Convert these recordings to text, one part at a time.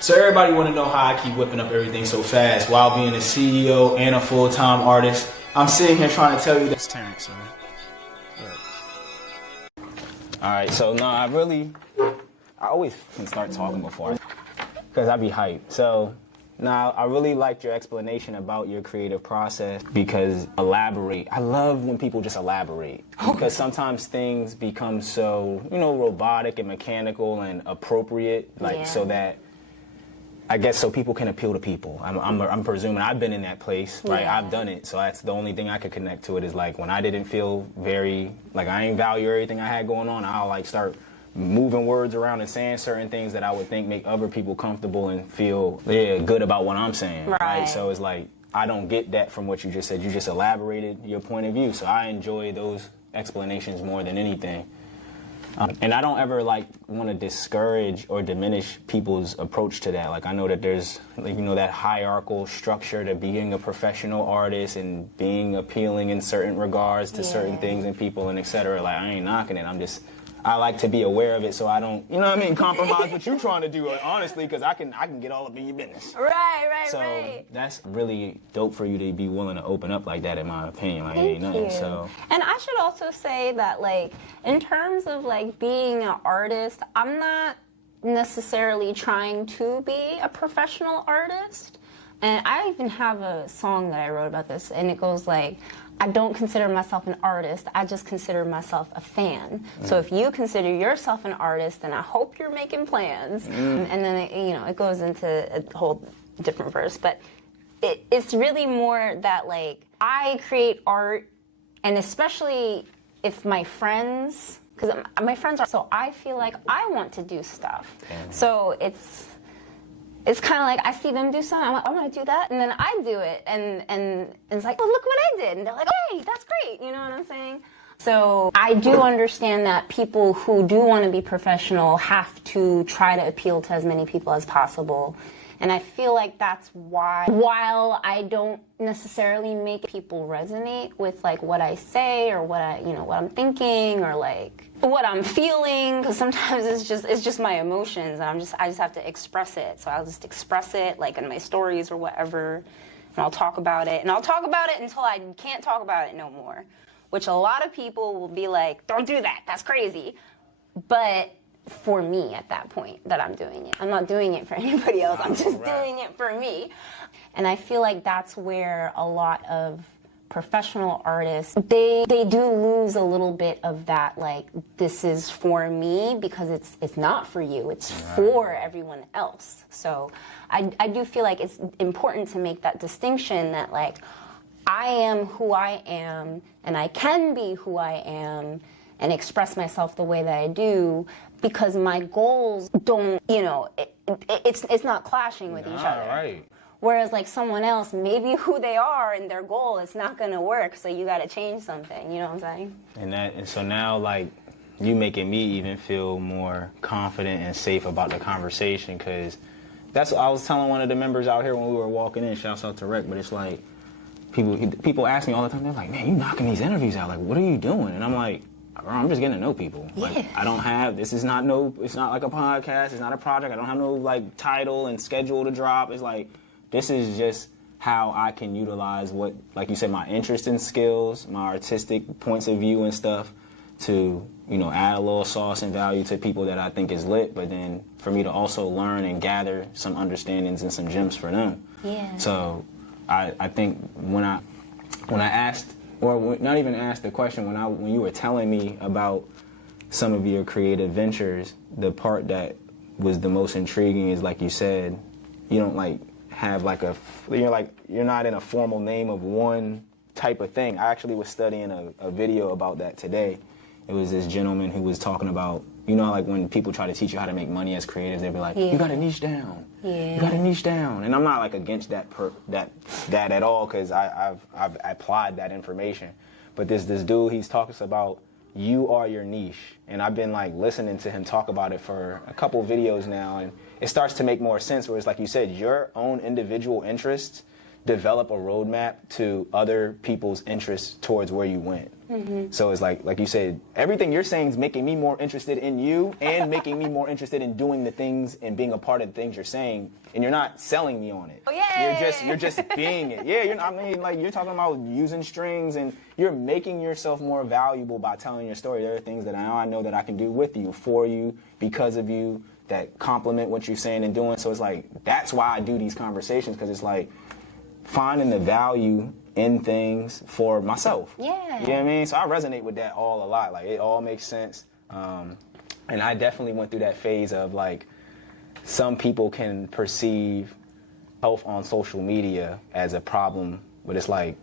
So everybody want to know how I keep whipping up everything so fast while being a CEO and a full-time artist. I'm sitting here trying to tell you that. Terrence, Alright, so no, I always can start talking before, because I be hyped. So, now I really liked your explanation about your creative process, because elaborate. I love when people just elaborate, because sometimes things become so, robotic and mechanical and appropriate, so that, I guess, so people can appeal to people. I'm presuming I've been in that place, right? Yeah. I've done it, so that's the only thing I could connect to it is like when I didn't feel very, I ain't value everything I had going on, I'll start moving words around and saying certain things that I would think make other people comfortable and feel good about what I'm saying. Right? So it's like, I don't get that from what you just said. You just elaborated your point of view, so I enjoy those explanations more than anything. And I don't ever want to discourage or diminish people's approach to that. I know that there's that hierarchical structure to being a professional artist and being appealing in certain regards to certain things and people and etc. I ain't knocking it. I like to be aware of it so I don't, compromise what you're trying to do, honestly, because I can get all up in your business. Right. So that's really dope for you to be willing to open up like that, in my opinion. It ain't nothing. So. And I should also say that, in terms of, being an artist, I'm not necessarily trying to be a professional artist. And I even have a song that I wrote about this, and it goes I don't consider myself an artist, I just consider myself a fan. So if you consider yourself an artist, then I hope you're making plans. And then, it goes into a whole different verse. But it's really more that, I create art, and especially if my friends, because my friends are, so I feel like I want to do stuff. So it's kind of I see them do something, I'm like, I want to do that, and then I do it, and it's like, oh, look what I did, and they're like, hey, that's great, you know what I'm saying? So I do understand that people who do want to be professional have to try to appeal to as many people as possible, and I feel like that's why, while I don't necessarily make people resonate with what I say or what what I'm thinking or what I'm feeling, because sometimes it's just my emotions, and I just have to express it. So I'll just express it in my stories or whatever, and I'll talk about it, until I can't talk about it no more, which a lot of people will be like, don't do that, that's crazy. But for me at that point that I'm doing it, I'm not doing it for anybody else, I'm just doing it for me. And I feel like that's where a lot of professional artists, they do lose a little bit of that, this is for me, because it's not for you, it's for everyone else. So I do feel like it's important to make that distinction that I am who I am, and I can be who I am and express myself the way that I do, because my goals don't, it's not clashing with each other. Right. Whereas someone else, maybe who they are and their goal, it's not going to work, so you got to change something, you know what I'm saying? And so now, you making me even feel more confident and safe about the conversation, because that's what I was telling one of the members out here when we were walking in, shouts out to Rec, but it's people ask me all the time, they're like, man, you knocking these interviews out, what are you doing? And I'm like, I'm just getting to know people. I don't have, it's not like a podcast, it's not a project, I don't have no title and schedule to drop. It's this is just how I can utilize what, like you said, my interest and skills, my artistic points of view and stuff to, add a little sauce and value to people that I think is lit, but then for me to also learn and gather some understandings and some gems for them. Yeah. So I think when I asked, or not even asked the question, when you were telling me about some of your creative ventures, the part that was the most intriguing is, like you said, you don't have you're not in a formal name of one type of thing. I actually was studying a video about that today. It was this gentleman who was talking about, when people try to teach you how to make money as creatives, they'll be like, you got to niche down. Yeah. You got to niche down. And I'm not against that at all, because I've applied that information. But this dude, he's talking about, you are your niche. And I've been listening to him talk about it for a couple videos now, and it starts to make more sense, where it's like you said, your own individual interests develop a roadmap to other people's interests towards where you went. So it's like you said, everything you're saying is making me more interested in you and making me more interested in doing the things and being a part of the things you're saying, and you're not selling me on it. Oh, yeah. You're just being it. Yeah, I mean, like, you're talking about using strings, and you're making yourself more valuable by telling your story. There are things that I know that I can do with you, for you, because of you, that complement what you're saying and doing. So it's like, that's why I do these conversations, because it's like finding the value in things for myself. Yeah. You know what I mean? So I resonate with that a lot. Like, it all makes sense. And I definitely went through that phase of, like, some people can perceive health on social media as a problem, but it's like,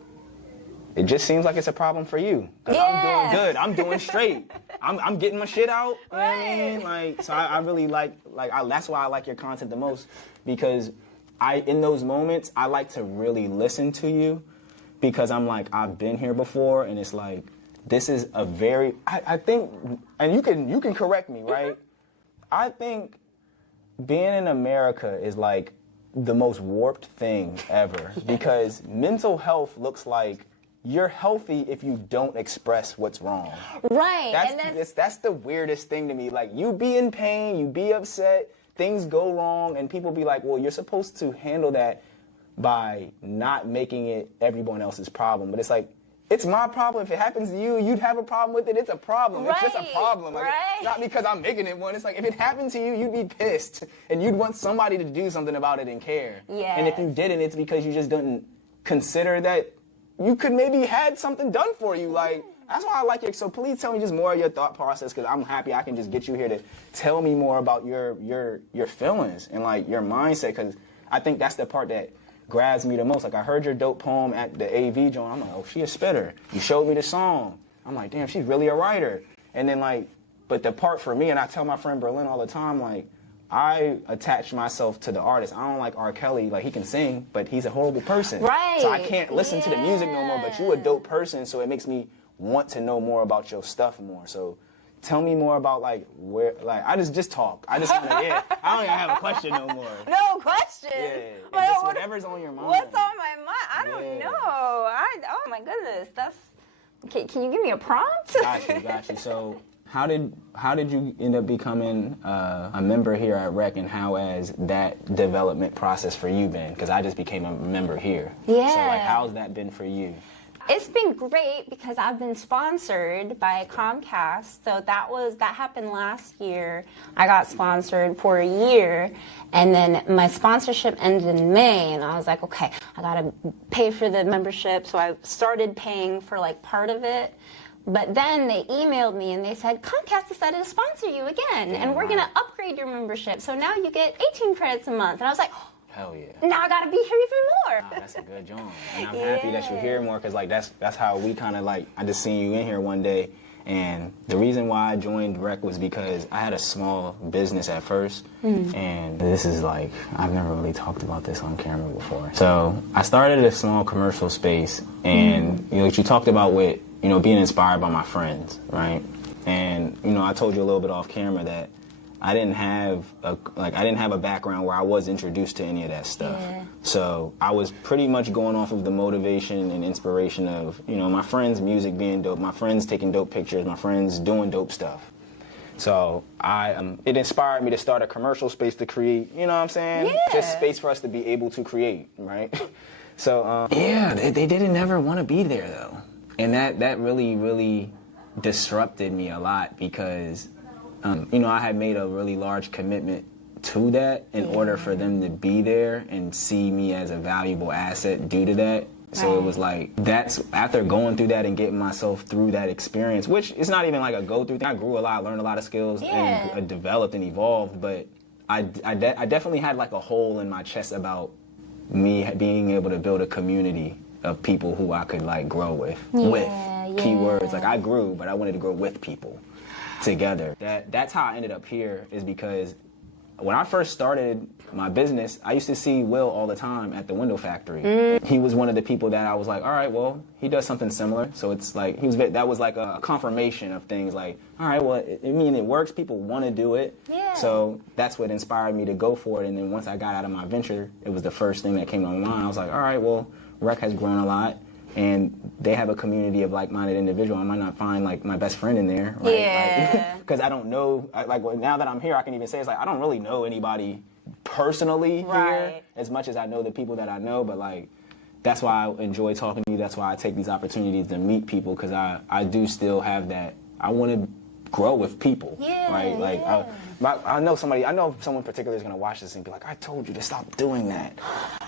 it just seems like it's a problem for you. 'Cause I'm doing good. I'm doing straight. I'm getting my shit out. You know what I mean? Like, so I really that's why I like your content the most, because in those moments, I like to really listen to you, because I'm like, I've been here before, and it's like, this is a very, I think, and you can correct me, right? I think being in America is like the most warped thing ever, because mental health looks like you're healthy if you don't express what's wrong. Right. That's the weirdest thing to me. Like, you be in pain, you be upset, things go wrong, and people be like, well, you're supposed to handle that by not making it everyone else's problem. But it's like, it's my problem. If it happens to you, you'd have a problem with it. It's a problem. Right. It's just a problem. Like, it's not because I'm making it one. It's like, if it happened to you, you'd be pissed. And you'd want somebody to do something about it and care. Yeah. And if you didn't, it's because you just didn't consider that you could maybe had something done for you. Like, that's why I like it. So please tell me just more of your thought process, because I'm happy I can just get you here to tell me more about your feelings and, like, your mindset, because I think that's the part that grabs me the most. Like, I heard your dope poem at the AV joint. I'm like, oh, she a spitter. You showed me the song. I'm like, damn, she's really a writer. And then, like, but the part for me, and I tell my friend Berlin all the time, like, I attach myself to the artist. I don't like R. Kelly. Like, he can sing, but he's a horrible person. Right. So I can't listen to the music no more, but you a dope person, so it makes me want to know more about your stuff more. So tell me more about, like, where, like, I just talk. I just want to, I don't even have a question no more. No question. Yeah, just whatever's on your mind. What's on my mind? I don't know. Oh my goodness. Can you give me a prompt? Got you. So how did you end up becoming a member here at REC, and how has that development process for you been? Because I just became a member here. Yeah. So, like, how's that been for you? It's been great because I've been sponsored by Comcast. So that happened last year. I got sponsored for a year, and then my sponsorship ended in May, and I was like, okay, I gotta pay for the membership. So I started paying for, like, part of it. But then they emailed me and they said, Comcast decided to sponsor you again, and we're gonna upgrade your membership. So now you get 18 credits a month. And I was like, hell yeah. now I gotta be here even more. Oh, that's a good job. And I'm happy that you're here more, because, like, that's how we kind of, like, I just seen you in here one day, and the reason why I joined REC was because I had a small business at first, and this is, like, I've never really talked about this on camera before. So I started a small commercial space, and you know, you talked about with, you know, being inspired by my friends, right? And, you know, I told you a little bit off camera that I didn't have a background where I was introduced to any of that stuff. Yeah. So I was pretty much going off of the motivation and inspiration of, you know, my friends' music being dope, my friends taking dope pictures, my friends doing dope stuff. So it inspired me to start a commercial space to create, you know what I'm saying? Yeah. Just space for us to be able to create, right? So, they didn't never want to be there, though. And that really, really disrupted me a lot, because you know, I had made a really large commitment to that in order for them to be there and see me as a valuable asset due to that. So it was like, that's after going through that and getting myself through that experience, which is not even like a go-through thing. I grew a lot, learned a lot of skills, and developed and evolved, but I definitely had, like, a hole in my chest about me being able to build a community of people who I could, like, grow with. Keywords. Like, I grew, but I wanted to grow with people together. That's how I ended up here, is because when I first started my business, I used to see Will all the time at the window factory. He was one of the people that I was like, all right, well, he does something similar. So it's like, that was like a confirmation of things like, all right, well, I mean, it works. People want to do it. Yeah. So that's what inspired me to go for it. And then once I got out of my venture, it was the first thing that came to my mind. I was like, all right, well, Rec has grown a lot. And they have a community of like-minded individuals. I might not find like my best friend in there, right? Yeah. Because I don't know. Now that I'm here, I can even say it's like I don't really know anybody personally here as much as I know the people that I know. But like that's why I enjoy talking to you. That's why I take these opportunities to meet people because I do still have that. I want to grow with people, right? Like I know someone particular is gonna watch this and be like, I told you to stop doing that.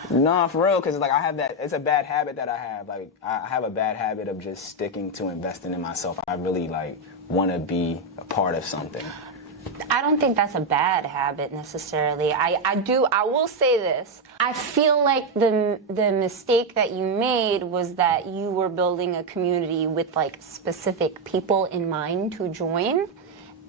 Nah, for real, because like I have that. It's a bad habit that I have. Like I have a bad habit of just sticking to investing in myself. I really like want to be a part of something. I don't think that's a bad habit necessarily. I will say this. I feel like the mistake that you made was that you were building a community with like specific people in mind to join.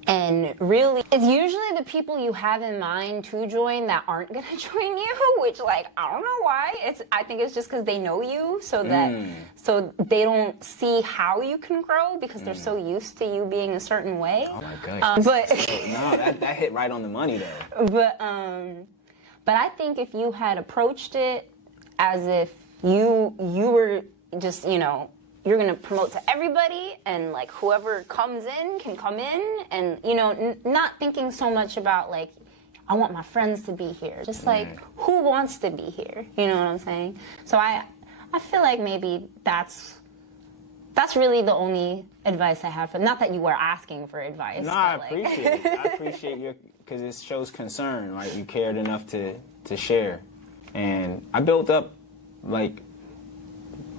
And really, it's usually the people you have in mind to join that aren't gonna join you, which like, I don't know why. I think it's just because they know you so they don't see how you can grow because they're so used to you being a certain way. Oh my gosh. No, that hit right on the money though. But I think if you had approached it as if you were just, you're going to promote to everybody and like whoever comes in can come in and, not thinking so much about like, I want my friends to be here. Just like, who wants to be here? You know what I'm saying? So I feel like maybe that's really the only advice I have for, not that you were asking for advice. No, I appreciate it. I appreciate your, because it shows concern, right? You cared enough to share. And I built up like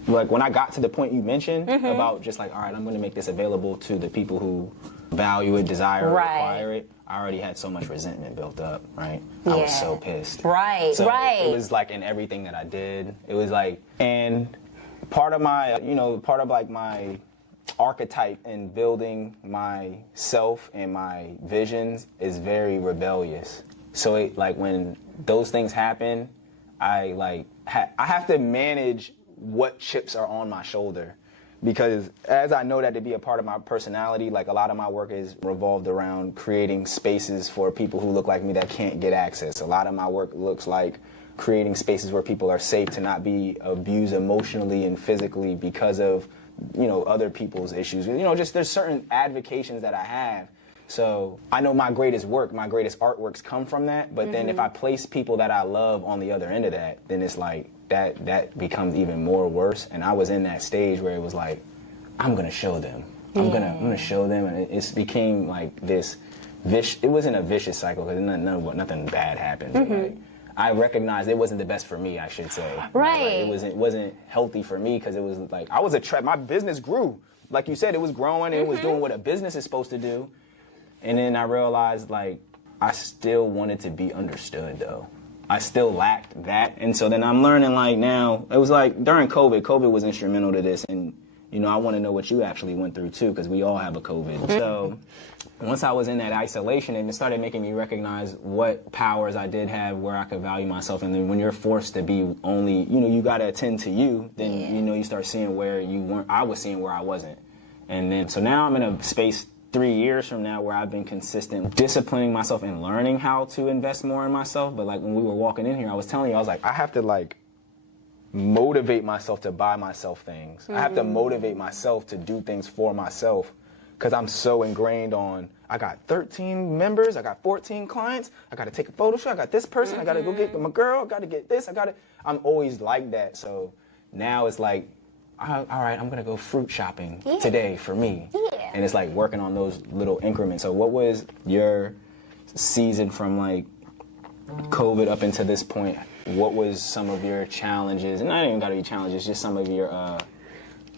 when I got to the point you mentioned about just like, all right, I'm going to make this available to the people who value it, desire it, require it. I already had so much resentment built up, right? I was so pissed. Right. It was like in everything that I did. It was like, and part of my, part of like my archetype in building myself and my visions is very rebellious. So it, like when those things happen, I have to manage what chips are on my shoulder, because as I know that to be a part of my personality, like a lot of my work is revolved around creating spaces for people who look like me that can't get access. A lot of my work looks like creating spaces where people are safe to not be abused emotionally and physically because of, other people's issues. Just there's certain advocations that I have. So I know my greatest work, my greatest artworks come from that. But then if I place people that I love on the other end of that, then it's like that becomes even more worse. And I was in that stage where it was like, I'm gonna show them. I'm gonna show them, and it became like this it wasn't a vicious cycle because nothing bad happened. But like, I recognized it wasn't the best for me, I should say. Right. It wasn't healthy for me because it was like I was my business grew. Like you said, it was growing. It was doing what a business is supposed to do. And then I realized, like, I still wanted to be understood, though. I still lacked that. And so then I'm learning, like, now, it was like during COVID was instrumental to this. And, I want to know what you actually went through, too, because we all have a COVID. So once I was in that isolation, it started making me recognize what powers I did have, where I could value myself. And then when you're forced to be only, you got to attend to you, then, you start seeing where you weren't. I was seeing where I wasn't. And then, so now I'm in a space 3 years from now where I've been consistent disciplining myself and learning how to invest more in myself. But like when we were walking in here, I was telling you, I was like, I have to like motivate myself to buy myself things. I have to motivate myself to do things for myself because I'm so ingrained on, I got 13 members, I got 14 clients, I got to take a photo shoot, I got this person, I got to go get my girl, I got to get this, I'm always like that. So now it's like, all right, I'm going to go fruit shopping today for me. Yeah. And it's like working on those little increments. So what was your season from like COVID up until this point? What was some of your challenges? And not even got to be challenges, just some of your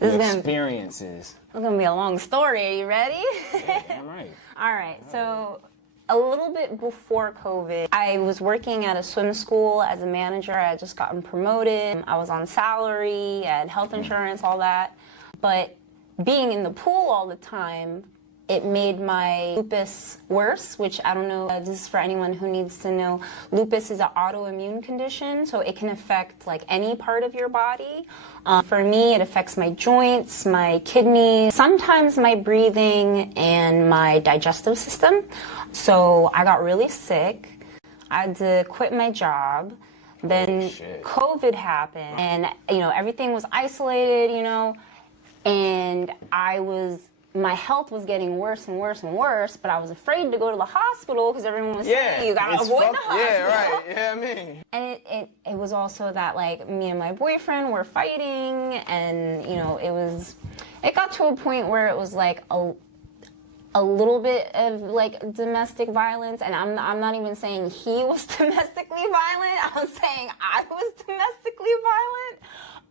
experiences. It's going to be a long story. Are you ready? Yeah, all right. All right. So a little bit before COVID, I was working at a swim school as a manager. I had just gotten promoted. I was on salary, I had health insurance, all that. But being in the pool all the time, it made my lupus worse, which I don't know, this is for anyone who needs to know. Lupus is an autoimmune condition, so it can affect like any part of your body. For me, it affects my joints, my kidneys, sometimes my breathing, and my digestive system. So I got really sick. I had to quit my job. Then COVID happened, and everything was isolated, and my health was getting worse and worse and worse, but I was afraid to go to the hospital because everyone was saying you gotta avoid the hospital. Yeah, right. Yeah, I mean. And it was also that like me and my boyfriend were fighting, and it got to a point where it was like a little bit of like domestic violence, and I'm not even saying he was domestically violent. I was saying I was domestically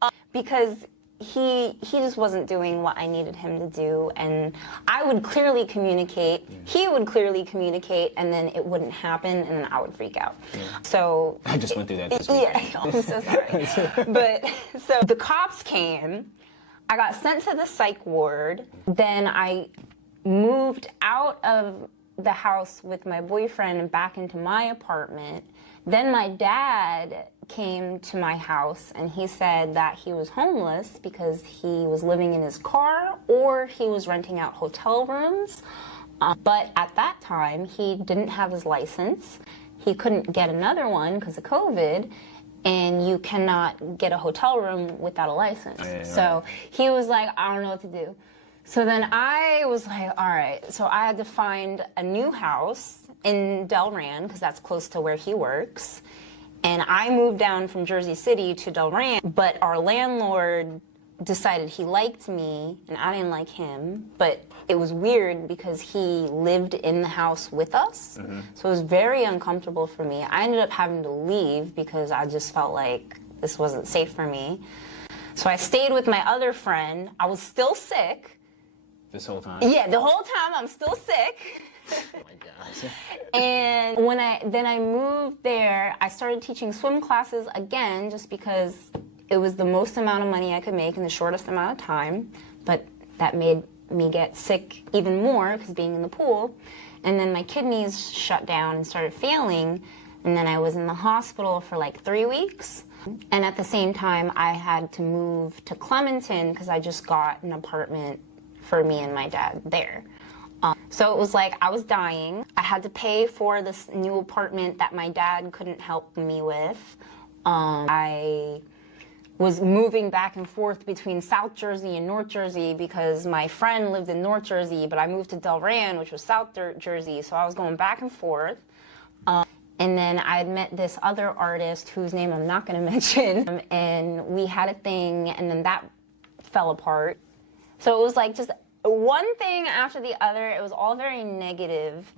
violent because he just wasn't doing what I needed him to do, and I would clearly communicate, he would clearly communicate, and then it wouldn't happen, and then I would freak out. Yeah. So I just went through that this week. Yeah, I'm so sorry. But so the cops came, I got sent to the psych ward, then I moved out of the house with my boyfriend and back into my apartment. Then my dad came to my house and he said that he was homeless because he was living in his car or he was renting out hotel rooms. But at that time, he didn't have his license. He couldn't get another one because of COVID, and you cannot get a hotel room without a license. Yeah, right. So he was like, I don't know what to do. So then I was like, all right. So I had to find a new house in Delran because that's close to where he works. And I moved down from Jersey City to Delran, but our landlord decided he liked me and I didn't like him. But it was weird because he lived in the house with us. Mm-hmm. So it was very uncomfortable for me. I ended up having to leave because I just felt like this wasn't safe for me. So I stayed with my other friend. I was still sick. This whole time? Yeah, the whole time I'm still sick. Oh my gosh. And when I moved there, I started teaching swim classes again just because it was the most amount of money I could make in the shortest amount of time. But that made me get sick even more because being in the pool. And then my kidneys shut down and started failing. And then I was in the hospital for like 3 weeks. And at the same time, I had to move to Clementon because I just got an apartment for me and my dad there. So it was like I was dying. I had to pay for this new apartment that my dad couldn't help me with. I was moving back and forth between South Jersey and North Jersey because my friend lived in North Jersey, but I moved to Delran, which was South Jersey, so I was going back and forth. And then I had met this other artist whose name I'm not going to mention, and we had a thing, and then that fell apart. So it was like just one thing after the other. It was all very negative.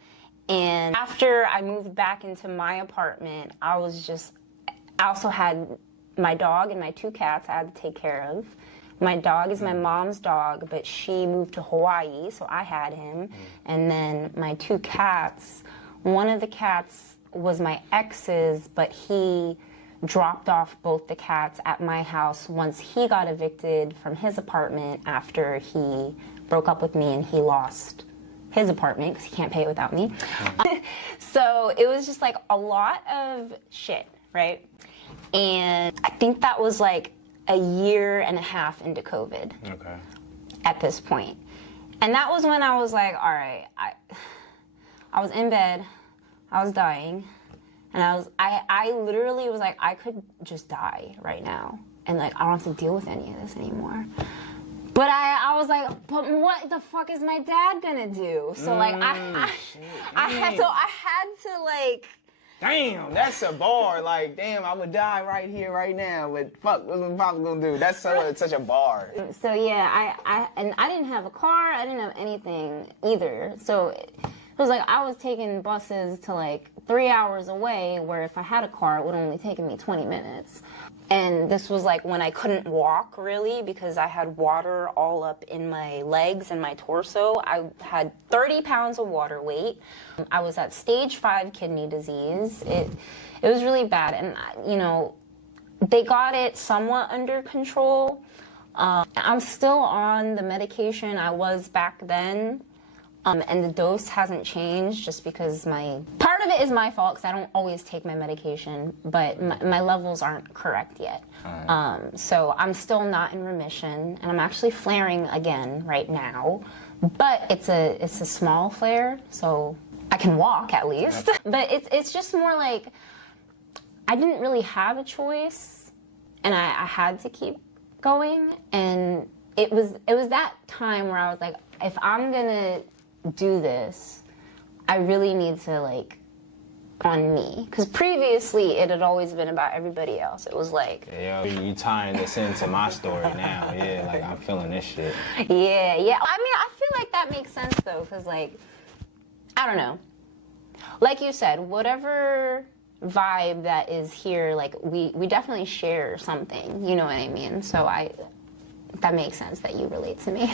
And after I moved back into my apartment, I also had my dog and my 2 cats I had to take care of. My dog is my mom's dog, but she moved to Hawaii, so I had him. And then my 2 cats, one of the cats was my ex's, but he dropped off both the cats at my house once he got evicted from his apartment after he broke up with me and he lost his apartment because he can't pay it without me. So it was just like a lot of shit, right? And I think that was like a year and a half into COVID. Okay. At this point. And that was when I was like, all right, I was in bed, I was dying. And I literally was like, I could just die right now. And like, I don't have to deal with any of this anymore. But I was like, but what the fuck is my dad gonna do? So like, I had to like. Damn, that's a bar. Like, damn, I would die right here, right now. But fuck, what's my papa gonna do? That's such a bar. So yeah, I didn't have a car. I didn't have anything either. So it was like I was taking buses to like 3 hours away, where if I had a car, it would only take me 20 minutes. And this was like when I couldn't walk really because I had water all up in my legs and my torso. I had 30 pounds of water weight. I was at stage 5 kidney disease. It was really bad. And, you know, they got it somewhat under control. I'm still on the medication I was back then. And the dose hasn't changed just because part of it is my fault because I don't always take my medication, but my levels aren't correct yet. So I'm still not in remission, and I'm actually flaring again right now, but it's a small flare, so I can walk at least. But it's just more like I didn't really have a choice, and I had to keep going, and it was that time where I was like, if I'm gonna do this, I really need to, like, on me. Because previously, it had always been about everybody else. It was like... Yeah, you tying this into my story now. Yeah, like, I'm feeling this shit. Yeah. I mean, I feel like that makes sense, though, because, like, I don't know. Like you said, whatever vibe that is here, like, we definitely share something. You know what I mean? So that makes sense that you relate to me.